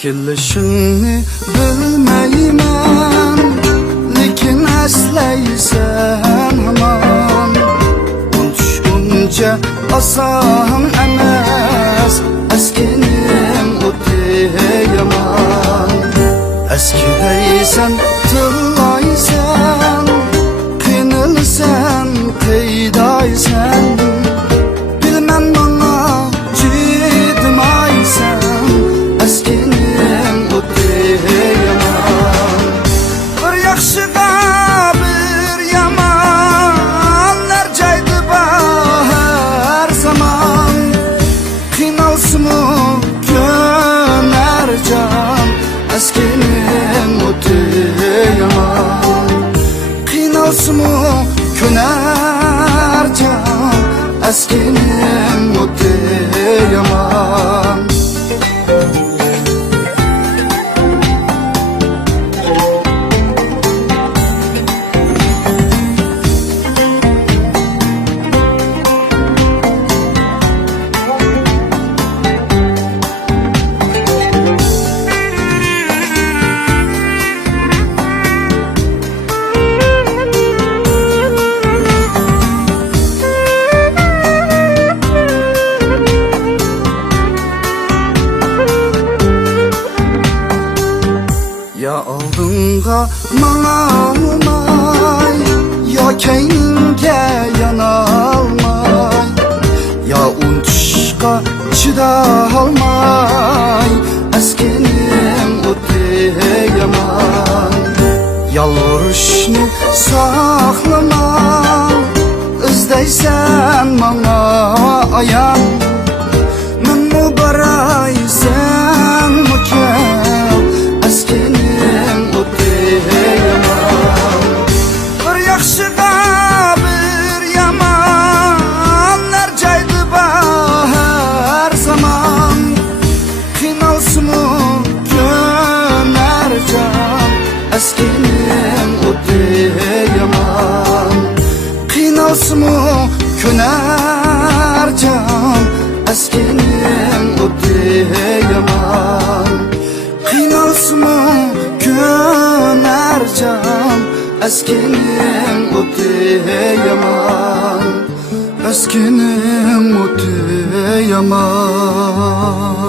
Kelishingni bilmayman, lekin eslaysan hamon. Unutishguncha oson emas, eskining o'ti yomon. Eskidaysan, tillaysan, qiynalsan, qiydaysan. Bilmem bana chidmaysan, eskining eskining o'ti yomon. Qiynalsinmi ko'nar jon, eskining o'ti yomon. Ya oldinga mang'almay, ya keyinga yanalmay, ya unutishga chidolmay, eskining o'ti yomon. Yalvarishni saqlama, izdaysan manga ayon. Menmu baraysan mukel, eskining o'ti yomon. Bir yaxshiga bir yomonlar joyda har zamon. Qiynalsinmi ko'nar jon, eskining o'ti yomon. Qiynalsinmi ko'nar jon, eskining o'ti yomon. Qiynalsinmi ko'nar jon, eskining o'ti yomon. Eskining o'ti yomon.